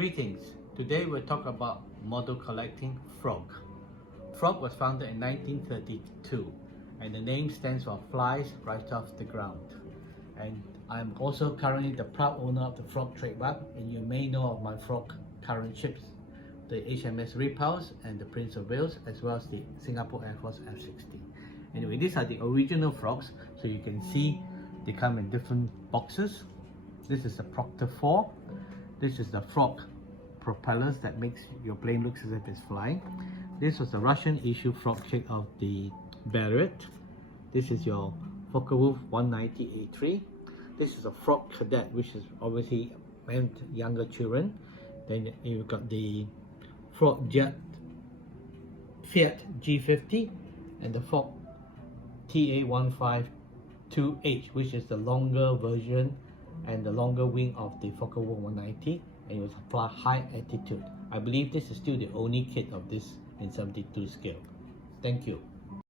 Greetings. Today we'll talk about model collecting frog. Frog was founded in 1932 and the name stands for flies right off the ground. And I'm also currently the proud owner of the frog trademark, and you may know of my frog current ships, the HMS Repulse and the Prince of Wales, as well as the Singapore RSAF F16C. Anyway, these are the original frogs, so you can see they come in different boxes. This is the Proctor 4. This is the frog propellers that makes your plane look as if it's flying. This was the Russian issue frog chick of the Barrett. This is your Focke-Wulf 190A3. This is a frog cadet, which is obviously meant younger children. Then you've got the frog jet Fiat G50 and the frog TA152H, which is the longer version and the longer wing of the Focke-Wulf 190, and it was fly high altitude. I believe this is still the only kit of this in 72 scale. Thank you.